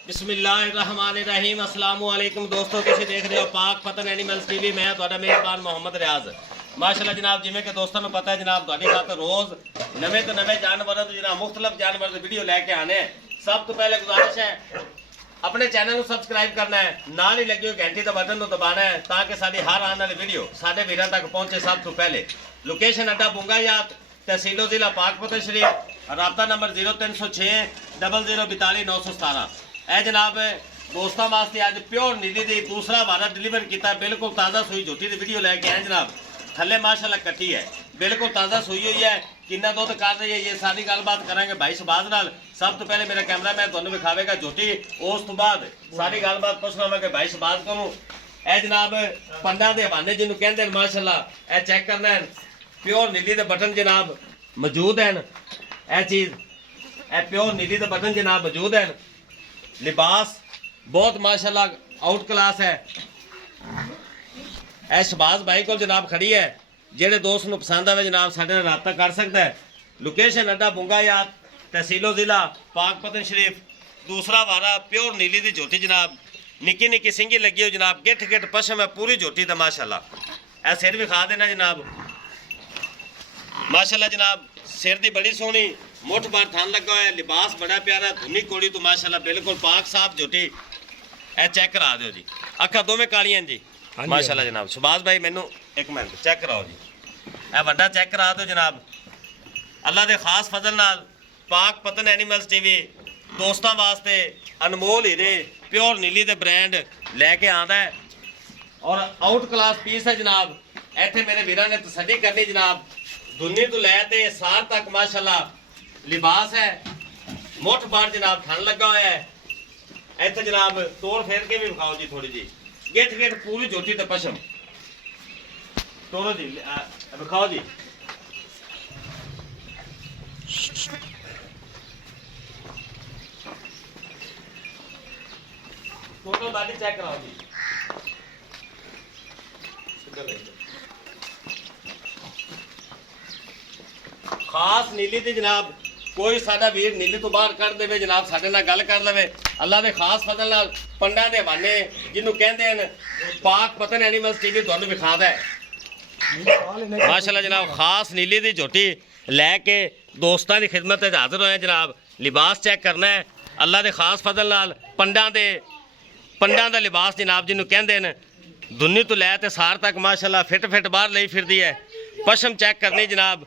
बिस्मिल्लाहिर्रहमानिर्रहीम अस्सलाम वालेकुम दोस्तों, तुसीं देख रहे हो पाक पतन एनिमल्स टीवी। मैं तुहाडा मेहरबान मोहम्मद रियाज। माशाअल्लाह जनाब, जिवें कि दोस्तों को पता है जनाब, तुहाडी खातर रोज़ नवे तो नवे जानवरों तो जनाब मुख्तलिफ जानवरों की वीडियो लैके आने हैं। सब तो पहले गुजारिश है अपने चैनल को सबसक्राइब करना है, नाल ही लगी हुई घंटी का बटन को दबाना है ताकि साडी हर आने वाली वीडियो साडे वीरां तक पहुंचे सब तो पहले। लोकेशन अड्डा बुंगायात, तहसीलो जिला पाकपतन शरीफ, राबता नंबर 0306 0042 917। ए जनाब दोस्तों वास्ते अज प्योर नीली दी दूसरा वारा डिलीवर किया, बिल्कुल ताज़ा सूई झोटी की वीडियो लैके आए जनाब। थले माशाल्लाह कट्टी है, बिल्कुल ताज़ा सूई हुई है। कितना दुध कर रही है ये सारी गलबात करेंगे भाई शहबाज नाल। सब तो पहले मेरा कैमरा मैन तुहानू विखावेगा झोटी, उस तो बाद सारी गलबात पुछना मैं भाई शहबाज को। ए जनाब पंडा के हवाने जिन्होंने कहते हैं माशाल्लाह, ए चेक करना है प्योर नीली के बटन जनाब मौजूद हैं। ए चीज़ ए प्योर नीली के बटन जनाब मौजूद हैं। लिबास बहुत माशाल्लाह आउट क्लास है। ए शहबाज भाई को जनाब खड़ी है, जेड़े दोस्त को पसंद आवे जनाब साडे नाल राब्ता कर सकता है। लोकेशन अड्डा बुंगायात, तहसीलो जिला पाकपतन शरीफ, दूसरा वारा प्योर नीली दी झोटी जनाब। निक्की निक्की सिंगी लगी हो जनाब, गिठ गिठ पशम है पूरी झोटी दा माशाल्लाह। ए सिर विखा देना जनाब माशाल्लाह जनाब, सिर दी बड़ी सोहनी मुठ बार थान लगा हुआ है। लिबास बड़ा प्यारा, धुनी कोड़ी तो माशाल्लाह बिल्कुल पाक साफ झोटी। ए चेक करा दो जी, अखा दोवें कालियां जी माशाल्लाह जनाब। शहबाज भाई मैनू एक मिनट चेक कराओ जी, ए वड्डा चेक करा दो जनाब। अल्लाह दे खास फजल नाल पाक पतन एनिमल्स टीवी दोस्तों वास्ते अनमोल हीरे प्योर नीली दे ब्रांड लैके आंदा है और आउट क्लास पीस है जनाब। इत्थे मेरे वीरां ने तसल्ली करनी जनाब, दुनी तो लैते सार तक माशाल्लाह लिबास है। मुठ बार जनाब ठंड लगा हुआ है। इत्थे जनाब तोड़ फेर के भी विखाओ जी थोड़ी जी, गिठ गिठ पूरी झोटी ते पशम तोड़ो जी, विखाओ जी। टोटल बॉडी चेक कराओ जी। खास नीली दी जनाब, कोई साडा वीर नीली तो बाहर कर देवे जनाब, साडे नाल गल कर लवे। अल्लाह दे खास फजल नाल पंडा दे हवाने जिन्हों कहते हैं पाक पतन एनिमल्स टीवी तुहानू विखादा है माशाल्लाह जनाब। खास नीली दी झोटी लैके दोस्तां दी खिदमत च हाजिर होए जनाब। लिबास चेक करना है अल्लाह दे खास फजल नाल। पंडा दा लिबास जनाब जिन्हों कहते हैं दुनी तो लै ते सार तक माशाल्लाह फिट फिट बाहर लई फिरदी है। पशम चेक करनी जनाब,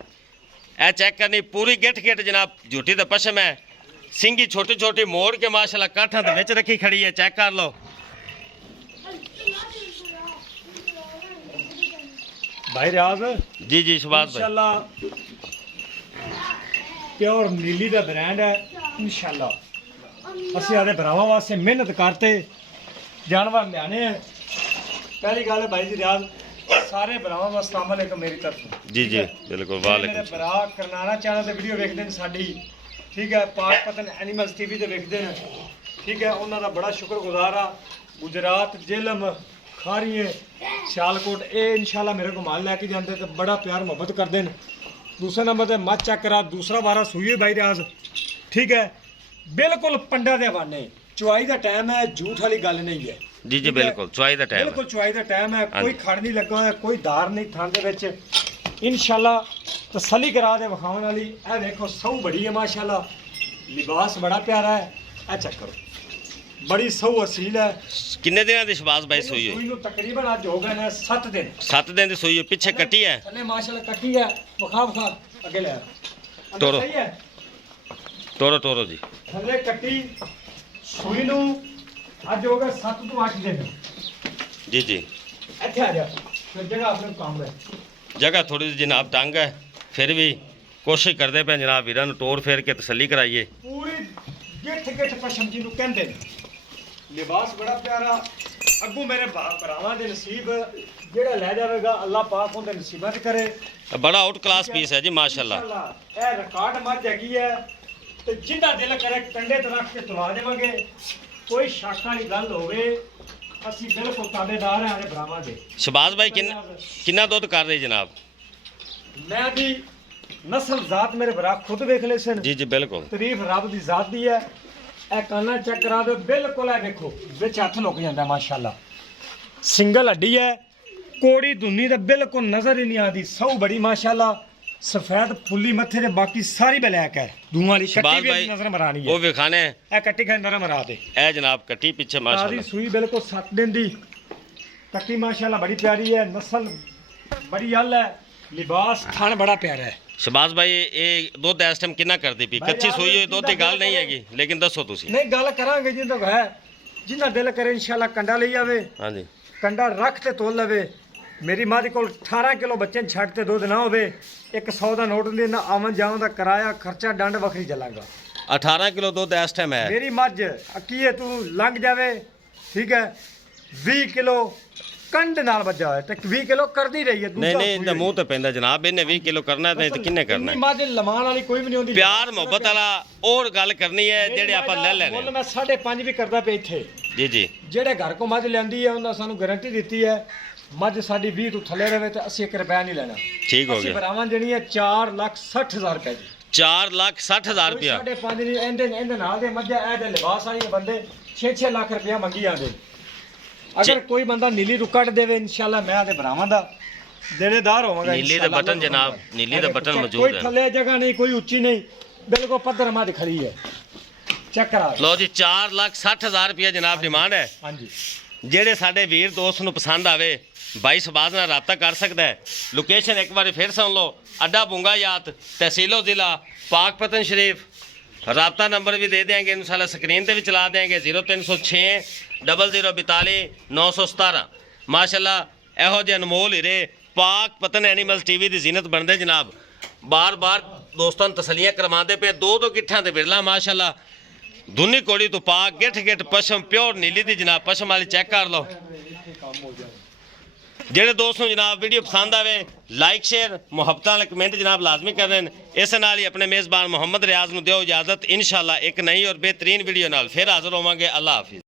ए चेक करनी पूरी गिठ गिठ जनाब झूठी तो पशम है। सिंगी छोटी छोटी मोड़ के माशाल्लाह काठा दे विच रखी खड़ी है, चेक कर लो भाई रियाज जी जी। शहबाज भाई इंशाल्लाह प्योर नीली का ब्रांड है। इंशाल्लाह असीं आदे भरावां वास्ते मेहनत करते जानवर लियाने हैं। पहली गल है भाई जी रियाज, सारे भरावां वास्ते अस्सलाम वालेकुम मेरी तरफ जी जी बिल्कुल। वालेकुम मेरे भरा करनाना चैनल ते वीडियो वेखदे ने साडी, ठीक है, पाक पतन एनिमल्स टीवी ते वेखदे ने, ठीक है, उन्हां दा बड़ा शुक्रगुजार आ। गुजरात जेलम खारिए सियालकोट ये इंशाल्लाह मेरे को माल लैके जाते तो बड़ा प्यार मोहब्बत करते हैं। दूसरे नंबर पर मत चेक करा, दूसरा बारा सूई भाई रियाज, ठीक है, बिल्कुल पंडा दे हवाने। चुआई का टाइम है, झूठ वाली गल नहीं है जी जी बिल्कुल। चुआई का टाइम बिल्कुल चुआई का टाइम है, कोई खड़ नहीं लगा है, कोई धार नहीं थान दे विच। इंशाल्लाह तसल्ली करा दे विखाने वाली। ए देखो सऊ बड़ी है माशाल्लाह, लिबास बड़ा प्यारा है। ए चेक करो बड़ी सऊ असील है। किन्ने दिन दी शहबाज भाई सूई सूई नूं तकरीबन आज हो गए ने 7 दिन। 7 दिन दी सूई पीछे कटी है। थले माशाल्लाह कटी है, बुखा अगे ले तोड़ो। सही है, तोड़ो तोड़ो जी। थले कटी सूई नूं आज हो गए 7 तो 8 दिन जी जी। ਇੱਥੇ आ जा, फिर जगह अपने काम है। जगह थोड़ी सी जनाब तंग है, फिर भी कोशिश करते पे जनाब वीरां नूं तोड़ फेर के तसल्ली कराइए। पूरी गिठ गिठ पशम जी नूं कहंदे ने, लिबास बड़ा प्यारा। अगू मेरे भरावां दे नसीब जेड़ा ले जावेगा अल्लाह पाक उनके नसीबां च करे। बड़ा आउट क्लास पीस है जी माशाल्लाह। ए रिकॉर्ड मत हैगी है ते जिंदा दिल करे कंडे ते रख के तुला देवांगे। कोई शक वाली गल होवे असी बिल्कुल ताबेदार हैं भरावां दे। शहबाज भाई किन्ना दुध कर रहे जनाब? मैं दी नस्ल जात मेरे भरा खुद वेख ले सन जी जी बिल्कुल। तारीफ रब दी जात दी है। ਇਹ ਕਾਨਾ ਚੈੱਕ ਕਰਾ ਦਿਓ ਬਿਲਕੁਲ ਇਹ ਵੇਖੋ ਵਿੱਚ ਹੱਥ ਲੁਕ ਜਾਂਦਾ ਮਾਸ਼ਾਅੱਲਾ ਸਿੰਗਲ ਹੱਡੀ ਹੈ ਕੋੜੀ ਧੁੰਨੀ ਤਾਂ ਬਿਲਕੁਲ ਨਜ਼ਰ ਹੀ ਨਹੀਂ ਆਦੀ ਸੌ ਬੜੀ ਮਾਸ਼ਾਅੱਲਾ ਸਫੈਦ ਫੁੱਲੀ ਮੱਥੇ ਤੇ ਬਾਕੀ ਸਾਰੀ ਬਲੈਕ ਹੈ ਧੂਆਂ ਵਾਲੀ ਕੱਟੀ ਸ਼ਬਾਜ਼ ਵੀ ਭਾਈ ਨਜ਼ਰ ਮਰਾਣੀ ਹੈ ਉਹ ਵਿਖਾਣੇ ਇਹ ਕੱਟੀ ਖਾਂ ਨਜ਼ਰ ਮਰਾ ਦੇ ਇਹ ਜਨਾਬ ਕੱਟੀ ਪਿੱਛੇ ਸਾਰੀ ਮਾਸ਼ਾਅੱਲਾ ਸੂਈ ਬਿਲਕੁਲ 7 ਦਿਨ ਦੀ ਕੱਟੀ ਮਾਸ਼ਾਅੱਲਾ ਬੜੀ ਪਿਆਰੀ ਹੈ ਨਸਲ ਬੜੀ ਅਲ ਹੈ ਲਿਬਾਸ ਥਣ ਬੜਾ ਪਿਆਰਾ ਹੈ ਸ਼ਬਾਜ਼ ਭਾਈ ਇਹ ਦੁੱਧ ਇਸ ਟਾਈਮ ਕਿੰਨਾ ਕਰਦੀ ਪਈ ਕੱਚੀ ਸੂਈ ਹੋਈ ਦੁੱਧ ਦੀ ਗੱਲ ਨਹੀਂ ਹੈਗੀ ਲੇਕਿਨ ਦੱਸੋ ਤੁਸੀਂ ਨਹੀਂ ਗੱਲ ਕਰਾਂਗੇ ਜਿੰਦਾ ਹੈ ਜਿੰਨਾ ਦਿਲ ਕਰੇ ਇਨਸ਼ਾਅੱਲਾ ਕੰਡਾ ਲਈ ਆਵੇ ਹਾਂਜੀ ਕੰਡਾ ਰੱਖ ਤੇ ਤੋਲ ਲਵੇ ਮੇਰੀ ਮਾਂ ਦੇ ਕੋਲ 18 ਕਿਲੋ ਬੱਚੇ ਨੂੰ ਛੱਡ ਤੇ ਦੁੱਧ ਨਾ ਹੋਵੇ 100 ਦਾ ਨੋਟ ਦੇ ਨਾ ਆਵਣ ਜਾਵਣ ਦਾ ਕਿਰਾਇਆ ਖਰਚਾ ਡੰਡ ਵੱਖਰੀ ਚੱਲਾਂਗਾ 18 ਕਿਲੋ ਦੁੱਧ ਇਸ ਟਾਈਮ ਹੈ ਮੇਰੀ ਮੱਝ ਅਕੀਏ ਤੂੰ ਲੰਘ ਜਾਵੇ ਠੀਕ ਹੈ 20 ਕਿਲੋ ਕੰਡ ਨਾਲ ਵੱਜਾ ਹੋਇਆ ਤੇ 20 ਕਿਲੋ ਕਰਦੀ ਰਹੀ ਹੈ ਨਹੀਂ ਨਹੀਂ ਇਹਦਾ ਮੂੰਹ ਤੇ ਪੈਂਦਾ ਜਨਾਬ ਇਹਨੇ 20 ਕਿਲੋ ਕਰਨਾ ਤੇ ਕਿੰਨੇ ਕਰਨਾ ਇੰਨੀ ਮੱਝ ਲਮਾਨ ਵਾਲੀ ਕੋਈ ਵੀ ਨਹੀਂ ਹੁੰਦੀ ਪਿਆਰ ਮੁਹੱਬਤ ਵਾਲਾ ਔਰ ਗੱਲ ਕਰਨੀ ਹੈ ਜਿਹੜੇ ਆਪਾਂ ਲੈ ਲੈਣੇ ਮੁੱਲ ਮੈਂ 5.5 ਵੀ ਕਰਦਾ ਪਿਆ ਇੱਥੇ ਜੀ ਜੀ ਜਿਹੜੇ ਘਰ ਕੋ ਮੱਝ ਲੈਂਦੀ ਹੈ ਉਹਨਾਂ ਸਾਨੂੰ ਗਾਰੰਟੀ ਦਿੱਤੀ ਹੈ ਮੱਝ ਸਾਡੀ 20 ਤੋਂ ਥੱਲੇ ਰਵੇ ਤੇ ਅਸੀਂ 1 ਰੁਪਿਆ ਨਹੀਂ ਲੈਣਾ ਠੀਕ ਹੋ ਅਸੀਂ ਗਿਆ ਭਰਾਵਾਂ ਜਣੀ ਹੈ 4,60,000 ਰੁਪਏ ਦੀ 4,60,000 ਰੁਪਇਆ 5.5 ਨਹੀਂ ਇਹਦੇ ਨਾਲ ਦੇ ਮੱਝਾਂ ਇਹਦੇ ਲਿਬਾਸ ਵਾਲੇ ਬੰਦੇ 6-6 ਲੱਖ ਰੁਪਇਆ ਮੰਗੀ ਆਂਦੇ ਅਗਰ ਕੋਈ ਬੰਦਾ ਨੀਲੀ ਰੁਕਟ ਦੇਵੇ ਇਨਸ਼ਾਅੱਲਾ ਮੈਂ ਆਦੇ ਭਰਾਵਾਂ ਦਾ ਦੇਣੇਦਾਰ ਹੋਵਾਂਗਾ ਨੀਲੀ ਦਾ ਬਟਨ ਜਨਾਬ ਨੀਲੀ ਦਾ ਬਟਨ ਮੌਜੂਦ ਕੋਈ ਹੈ ਥੱਲੇ ਜਗ੍ਹਾ ਨਹੀਂ ਕੋਈ ਉੱਚੀ ਨਹੀਂ ਬਿਲਕੁਲ ਪੱਧਰ ਮੱਝ ਖੜੀ ਹੈ ਚੈੱਕ ਕਰਾ ਲੋ ਜੀ 4,60,000 ਰੁਪਇਆ ਜਨਾਬ ਡਿਮਾਂਡ ਹੈ ਹਾਂਜੀ ਜਿਹੜੇ ਸਾਡੇ ਵੀਰ ਦੋਸਤ ਨੂੰ ਪਸੰਦ ਆਵੇ ਬਾਈ ਸਬਾਜ਼ ਨਾਲ ਰਾਬਤਾ ਕਰ ਸਕਦਾ ਹੈ ਲੋਕੇਸ਼ਨ ਇੱਕ ਵਾਰੀ ਫਿਰ ਸੁਣ ਲਓ ਅੱਡਾ ਬੁੰਗਾਯਾਤ ਤਹਿਸੀਲੋ ਜ਼ਿਲ੍ਹਾ ਪਾਕਪਤਨ ਸ਼ਰੀਫ ਰਾਬਤਾ ਨੰਬਰ ਵੀ ਦੇ ਦੇंगे ਇਨਸ਼ਾਅੱਲਾ ਸਕਰੀਨ ਤੇ ਵੀ ਚਲਾ ਦੇंगे 0306 0042 917 ਮਾਸ਼ਾਅੱਲਾ ਇਹੋ ਜਿਹੇ ਅਨਮੋਲ ਹੀਰੇ ਪਾਕਪਤਨ ਐਨੀਮਲਸ ਟੀਵੀ ਦੀ ਜ਼ੀਨਤ ਬਣਦੇ ਜਨਾਬ ਬਾਰ-ਬਾਰ ਦੋਸਤਾਂ ਨੂੰ ਤਸਲੀਆਂ ਕਰਵਾਉਂਦੇ ਪਏ ਦੋ ਗਿੱਠਾਂ ਤੇ ਬਿਰਲਾ ਮਾਸ਼ਾਅੱਲਾ ਦੁਨੀ ਕੋੜੀ ਤੋਂ ਪਾਕ ਗਿੱਠ ਪਸ਼ਮ ਪਿਓਰ ਨੀਲੀ ਦੀ ਜਨਾਬ ਪਸ਼ਮ ਵਾਲੀ ਚੈੱਕ ਕਰ ਲਓ ਜਿਹੜੇ ਦੋਸਤ ਨੂੰ ਜਨਾਬ ਵੀਡੀਓ ਪਸੰਦ ਆਵੇ ਲਾਈਕ ਸ਼ੇਅਰ ਮੁਹੱਬਤਾਂ ਵਾਲੇ ਕਮੈਂਟ ਜਨਾਬ ਲਾਜ਼ਮੀ ਕਰਨ ਇਸ ਨਾਲ ਹੀ ਆਪਣੇ ਮੇਜ਼ਬਾਨ ਮੁਹੰਮਦ ਰਿਆਜ਼ ਨੂੰ ਦਿਓ ਇਜਾਜ਼ਤ ਇਨਸ਼ਾਅੱਲਾ ਇੱਕ ਨਈ ਔਰ ਬਿਹਤਰੀਨ ਵੀਡੀਓ ਨਾਲ ਫਿਰ ਹਾਜ਼ਰ ਹੋਵਾਂਗੇ ਅੱਲਾ ਹਾਫਿਜ਼